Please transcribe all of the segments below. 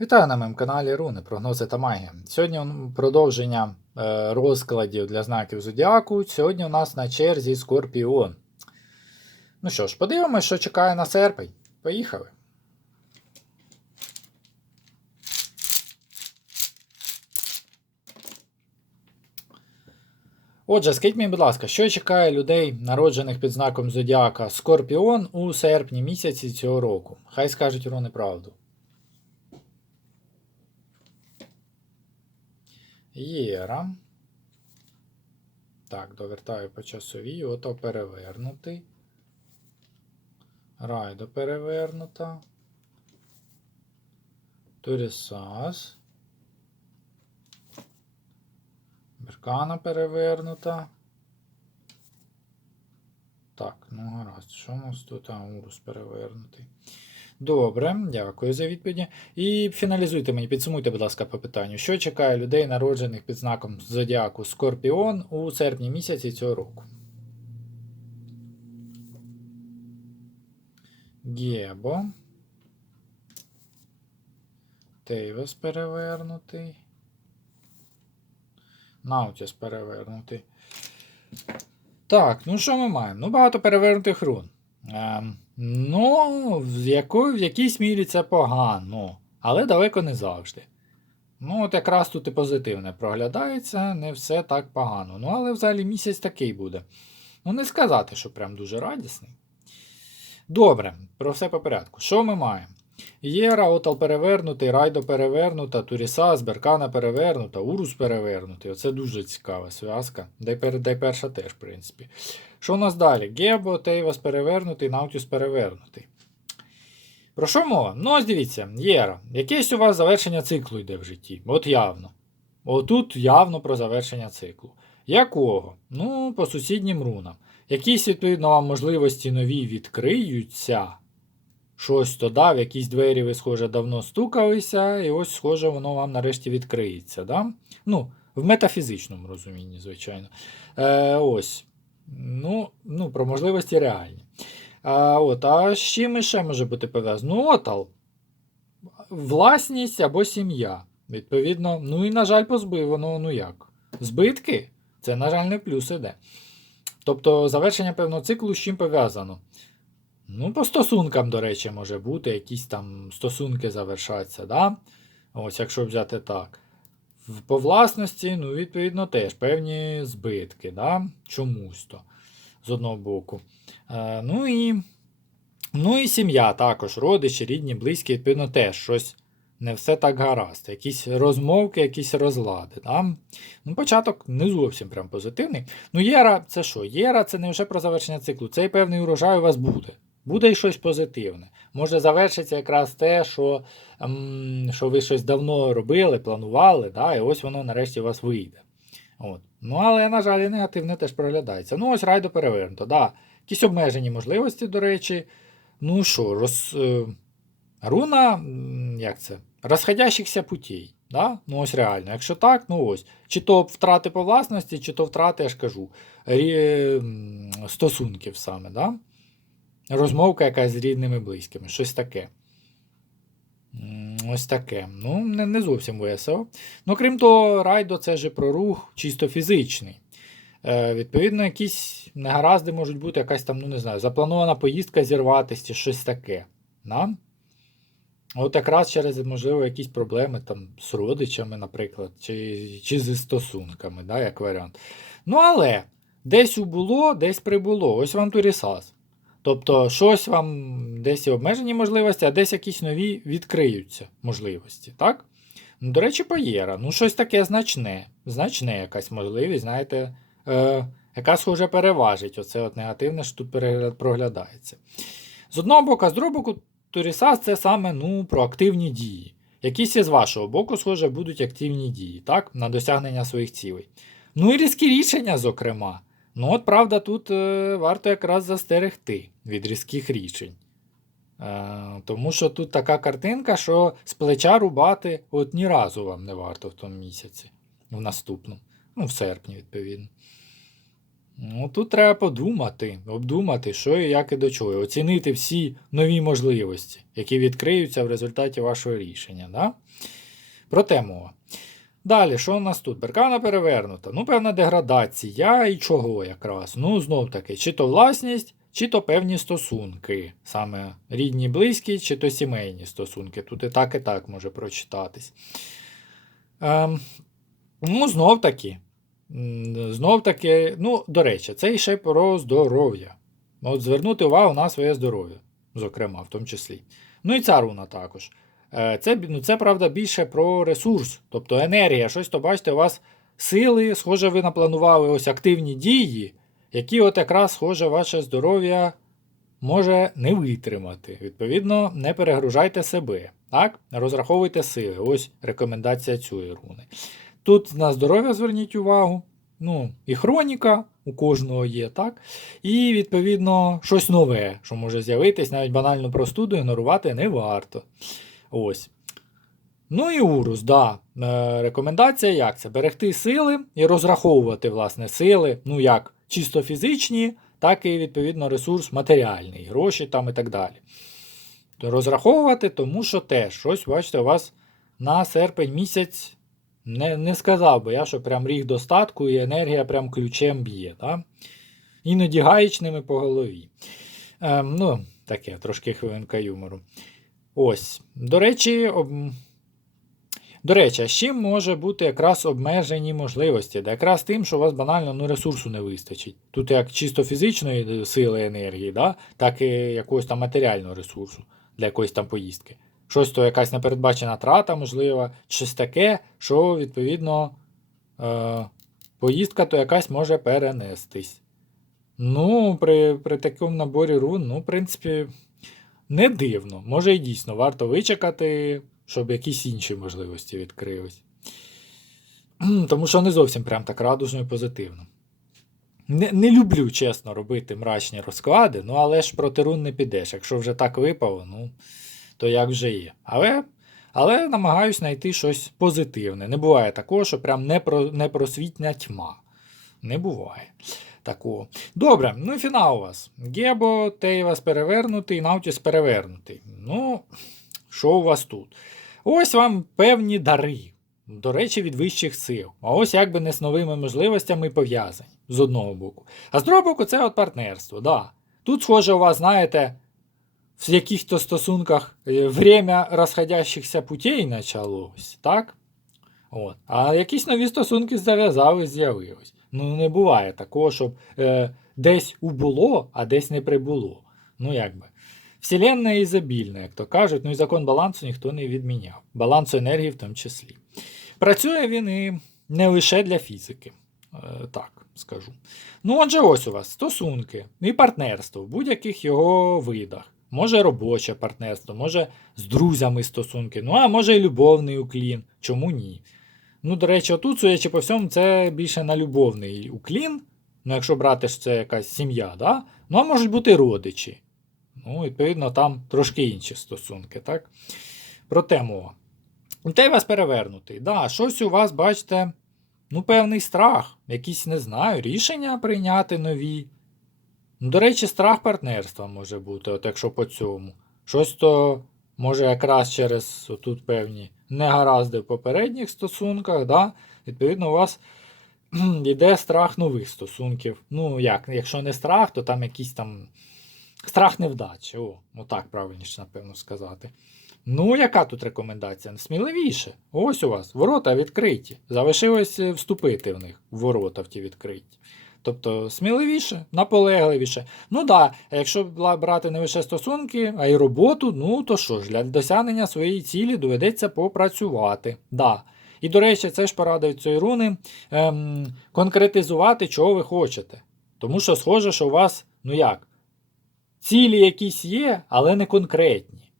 Вітаю на моєму каналі Руни, прогнози та магія. Сьогодні продовження е, розкладів для знаків Зодіаку. Сьогодні у нас на черзі Скорпіон. Ну що ж, подивимось, що чекає на серпень. Поїхали. Отже, скажіть мені, будь ласка, що чекає людей, народжених під знаком Зодіака Скорпіон у серпні місяці цього року? Хай скажуть руни правду. Єра. Так, довертаю по часовій. Ото перевернутий. Райдо перевернута. Турісас. Беркана перевернута. Так, ну гаразд. Що у нас тут? А, Урус перевернутий. Добре, дякую за відповіді. І фіналізуйте мені, підсумуйте, будь ласка, по питанню. Що чекає людей, народжених під знаком Зодіаку Скорпіон у серпні місяці цього року? Гебо. Тейвес перевернутий. Наутіс перевернутий. Так, ну що ми маємо? Ну, багато перевернутих рун. Ем, ну, в, яку, в якійсь мірі це погано, але далеко не завжди. Ну, от якраз тут і позитивне проглядається, не все так погано. Ну, але взагалі місяць такий буде. Ну, не сказати, що прям дуже радісний. Добре, про все по порядку. Що ми маємо? Єра, Отал перевернутий, Райдо перевернута, Турісас, Беркана перевернута, Урус перевернутий. Оце дуже цікава зв'язка. Дай, перша теж, в принципі. Що у нас далі? Гебо, Тейвас перевернутий, Наутіус перевернутий. Про що мова? Ну, ось дивіться, Єра, якесь у вас завершення циклу йде в житті. От явно. Отут явно про завершення циклу. Якого? Ну, по сусіднім рунам. Якісь, відповідно, вам можливості нові відкриються. Щось то дав, якісь двері ви, схоже, давно стукалися, і ось, схоже, воно вам нарешті відкриється. Да? Ну, в метафізичному розумінні, звичайно. Е, Ось. Ну, ну, про можливості реальні. А, от, а з чим ще може бути пов'язано? Ну, отал. Власність або сім'я. Відповідно, ну і, на жаль, позбив воно, ну як? Збитки? Це, на жаль, не плюс іде. Тобто завершення певного циклу з чим пов'язано? Ну, по стосункам, до речі, може бути, якісь там стосунки завершаться, да? Ось, якщо взяти так. По власності, ну, відповідно, теж певні збитки, да? чомусь то, з одного боку. Е, ну, і, ну і сім'я також, родичі, рідні, близькі, відповідно, теж щось не все так гаразд. Якісь розмовки, якісь розлади. Да? Ну, початок не зовсім прям позитивний. Ну, Єра, це що? Єра це не вже про завершення циклу, цей певний урожай у вас буде. Буде й щось позитивне. Може завершиться якраз те, що, ем, що ви щось давно робили, планували, да, і ось воно нарешті у вас вийде. От. Ну, але, на жаль, негативне теж проглядається. Ну, ось райдо перевернуто. Да. Якісь обмежені можливості, до речі. Ну що, роз, е, руна, як це? Розходящихся путей. Да? Ну, ось реально. Якщо так, ну ось. Чи то втрати по власності, чи то втрати, я ж кажу, стосунків саме. Да? Розмовка якась з рідними близькими, щось таке. Ось таке. Ну, не, не зовсім весело. Ну, крім того, райдо це же про рух чисто фізичний. Е, відповідно, якісь негаразди можуть бути, якась там, ну не знаю, запланована поїздка зірватися, щось таке. Да? От якраз через, можливо, якісь проблеми там з родичами, наприклад, чи, чи зі стосунками, да, як варіант. Ну, але десь убуло, десь прибуло. Ось вам турісас. Тобто, щось вам десь є обмежені можливості, а десь якісь нові відкриються можливості, так? Ну, до речі, поєра. Ну, щось таке значне. Значне якась можливість, знаєте, е, яка схоже переважить оце от негативне, що тут проглядається. З одного боку, з другого боку, Турісас це саме ну, про активні дії. Якісь із вашого боку, схоже, будуть активні дії, так? На досягнення своїх цілей. Ну і різкі рішення, зокрема. Ну, от правда, тут е, варто якраз застерегти від різких рішень. Е, тому що тут така картинка, що з плеча рубати от ні разу вам не варто в тому місяці, в наступному. Ну, в серпні, відповідно. Ну, тут треба подумати, обдумати, що і як і до чого, оцінити всі нові можливості, які відкриються в результаті вашого рішення. Да? Проте мова. Далі, що у нас тут? Беркана перевернута. Ну, певна деградація і чого якраз. Ну, знов таки, чи то власність, чи то певні стосунки. Саме рідні, близькі, чи то сімейні стосунки. Тут і так, і так може прочитатись. Ем, ну, знов таки. Знов таки, ну, до речі, це ще про здоров'я. От звернути увагу на своє здоров'я, зокрема, в тому числі. Ну і ця руна також. Е, Це, ну, це правда, більше про ресурс, тобто енергія. Щось то бачите, у вас сили, схоже, ви напланували ось активні дії, які от якраз, схоже, ваше здоров'я може не витримати. Відповідно, не перегружайте себе. Так? Розраховуйте сили. Ось рекомендація цієї руни. Тут на здоров'я зверніть увагу. Ну, і хроніка у кожного є, так? І, відповідно, щось нове, що може з'явитись, навіть банальну простуду ігнорувати не варто. Ось. Ну і урус, да. Е, рекомендація як це? Берегти сили і розраховувати, власне, сили, ну як чисто фізичні, так і, відповідно, ресурс матеріальний, гроші там і так далі. Розраховувати, тому що теж щось, бачите, у вас на серпень місяць не, не сказав би я, що прям ріг достатку і енергія прям ключем б'є. Да? Іноді гаєчними по голові. Ем, ну, таке, трошки хвилинка юмору. Ось. До речі, об... до речі, а з чим може бути якраз обмежені можливості? Да якраз тим, що у вас банально ну, ресурсу не вистачить. Тут як чисто фізичної сили енергії, да? так і якогось там матеріального ресурсу для якоїсь там поїздки. Щось то якась непередбачена трата, можливо, щось таке, що, відповідно, е, поїздка то якась може перенестись. Ну, при, при такому наборі рун, ну, в принципі, не дивно. Може і дійсно варто вичекати, щоб якісь інші можливості відкрились. Тому що не зовсім прям так радужно і позитивно. Не, не люблю, чесно, робити мрачні розклади, ну але ж проти рун не підеш. Якщо вже так випало, ну, то як вже є. Але, але намагаюсь знайти щось позитивне. Не буває такого, що прям непро, непросвітня тьма. Не буває такого. Добре, ну фінал у вас. Гебо, Тейвас перевернутий, Наутіс перевернутий. Ну, що у вас тут? Ось вам певні дари. До речі, від вищих сил. А ось якби не з новими можливостями пов'язані з одного боку. А з другого боку, це от партнерство. Да. Тут, схоже, у вас, знаєте, в яких-то стосунках е, время розходящихся путей почалось, так? От. А якісь нові стосунки зав'язались, з'явились. Ну, не буває такого, щоб е, десь убуло, а десь не прибуло. Ну, якби. Вселенна ізобільна, як то кажуть, ну і закон балансу ніхто не відміняв. Балансу енергії в тому числі. Працює він і не лише для фізики. Е, так, скажу. Ну, отже, ось у вас стосунки і партнерство в будь-яких його видах. Може робоче партнерство, може з друзями стосунки, ну а може і любовний уклін. Чому ні? Ну, до речі, отут, судячи по всьому, це більше на любовний уклін. Ну, якщо брати що це якась сім'я, да? ну а можуть бути родичі. Ну, відповідно, там трошки інші стосунки, так? Проте мова. Те вас перевернутий. Да, щось у вас, бачите, ну, певний страх, якісь, не знаю, рішення прийняти нові. Ну, До речі, страх партнерства може бути, от якщо по цьому. Щось то може якраз через тут певні негаразди в попередніх стосунках, да? відповідно, у вас йде страх нових стосунків. Ну, як, якщо не страх, то там якийсь там страх невдачі. О, ну так правильніше, напевно, сказати. Ну, яка тут рекомендація? Сміливіше. Ось у вас ворота відкриті. Залишилось е, вступити в них, в ворота в ті відкриті. Тобто сміливіше, наполегливіше. Ну да, якщо брати не лише стосунки, а й роботу, ну то що ж, для досягнення своєї цілі доведеться попрацювати. Да. І, до речі, це ж порада від цієї руни ем, конкретизувати, чого ви хочете. Тому що схоже, що у вас, ну як, цілі якісь є, але не конкретні.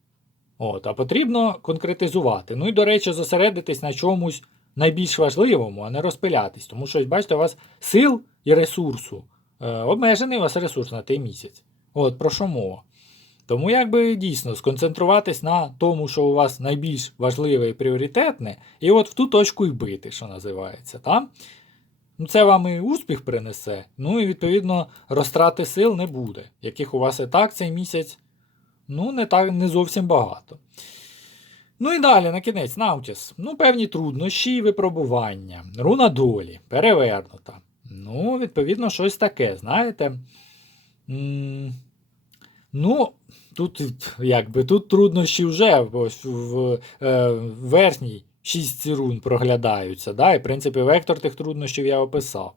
От, а потрібно конкретизувати. Ну і, до речі, зосередитись на чомусь найбільш важливому, а не розпилятись. Тому що, бачите, у вас сил і ресурсу. Е, обмежений у вас ресурс на той місяць. От про що мова. Тому, якби дійсно сконцентруватись на тому, що у вас найбільш важливе і пріоритетне, і от в ту точку і бити, що називається. Та? Ну, це вам і успіх принесе, ну і відповідно розтрати сил не буде, яких у вас і так цей місяць ну, не, так, не зовсім багато. Ну і далі, на кінець, Наутіс. Ну, певні труднощі і випробування. Руна долі, перевернута. Ну, відповідно, щось таке, знаєте. М, Ну, тут якби тут труднощі вже ось в е, верхній шість рун проглядаються. Да? І, в принципі, вектор тих труднощів я описав.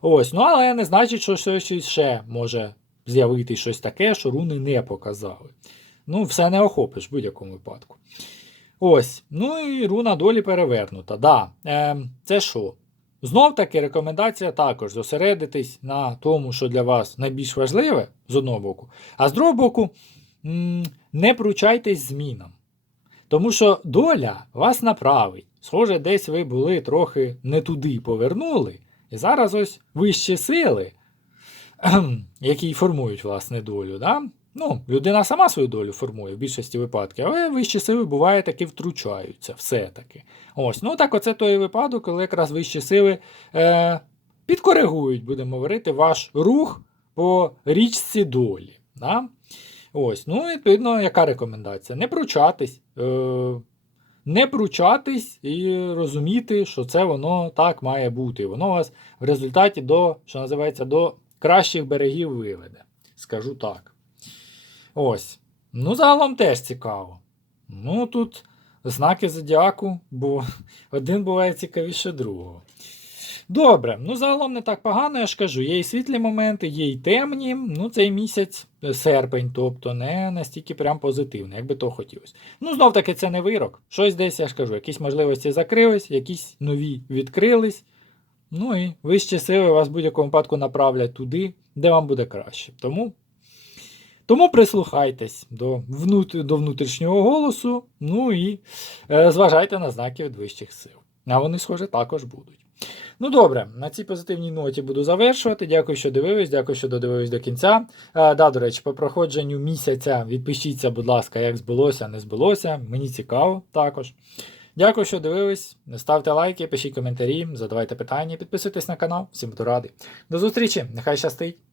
Ось, ну але не значить, що щось ще може з'явити щось таке, що руни не показали. Ну, все не охопиш в будь-якому випадку. Ось. Ну і руна долі перевернута. Да. Е, це що? Знов таки рекомендація також зосередитись на тому, що для вас найбільш важливе з одного боку, а з другого боку, не пручайтесь змінам. Тому що доля вас направить. Схоже, десь ви були трохи не туди повернули, і зараз ось вищі сили, які формують власне долю. Да? Ну, людина сама свою долю формує в більшості випадків, але вищі сили буває таки втручаються все-таки. Ось, ну так, оце той випадок, коли якраз вищі сили е, підкоригують, будемо говорити, ваш рух по річці долі. Да? Ось, ну, відповідно, яка рекомендація? Не пручатись. Е, не пручатись і розуміти, що це воно так має бути. Воно вас в результаті до, що називається, до кращих берегів виведе. Скажу так. Ось. Ну, загалом теж цікаво. Ну, тут знаки зодіаку, бо один буває цікавіше другого. Добре, ну загалом не так погано, я ж кажу, є і світлі моменти, є і темні. Ну, цей місяць, е, серпень, тобто не настільки прям позитивний, як би то хотілося. Ну, знов таки, це не вирок. Щось десь, я ж кажу, якісь можливості закрились, якісь нові відкрились. Ну і вищі сили вас в будь-якому випадку направлять туди, де вам буде краще. Тому тому прислухайтесь до, до внутрішнього голосу, ну і е, зважайте на знаки від вищих сил. А вони, схоже, також будуть. Ну добре, на цій позитивній ноті буду завершувати. Дякую, що дивились, дякую, що додивились до кінця. Е, да, до речі, по проходженню місяця відпишіться, будь ласка, як збулося, не збулося. Мені цікаво також. Дякую, що дивились. Ставте лайки, пишіть коментарі, задавайте питання, підписуйтесь на канал. Всім буду радий. До зустрічі, нехай щастить!